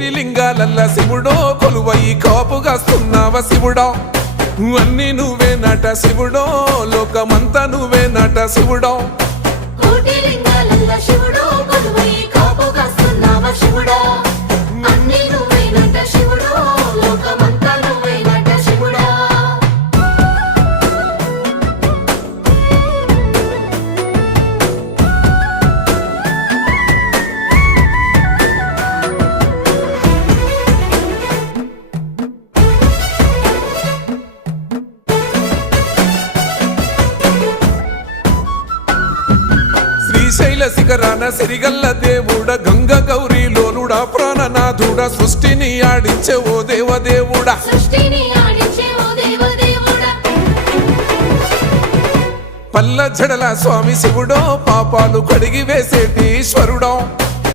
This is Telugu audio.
కోటి లింగాలల్ల శివుడో కొలువయి కాపుగాస్తున్నావ శివుడా అన్ని నువ్వే నట శివుడో లోకమంతా నువ్వే నట శివుడో కోటి లింగాలల్ల శివుడో కొలువయి కాపుగాస్తున్నావ శివుడా అన్ని నువ్వే నట శివుడో లోకమంతా నువ్వే నట శివుడా శ్రీశైల శిఖరాన సిరిగల్ల దేవుడ గంగ గౌరీ లోలుడా ప్రాణనాథుడా సృష్టిని ఆడించే ఓ దేవదేవుడా సృష్టిని ఆడించే ఓ దేవదేవుడా పల్ల జడల స్వామి శివుడో పాపాలు కడిగి వేసేటి ఈశ్వరుడో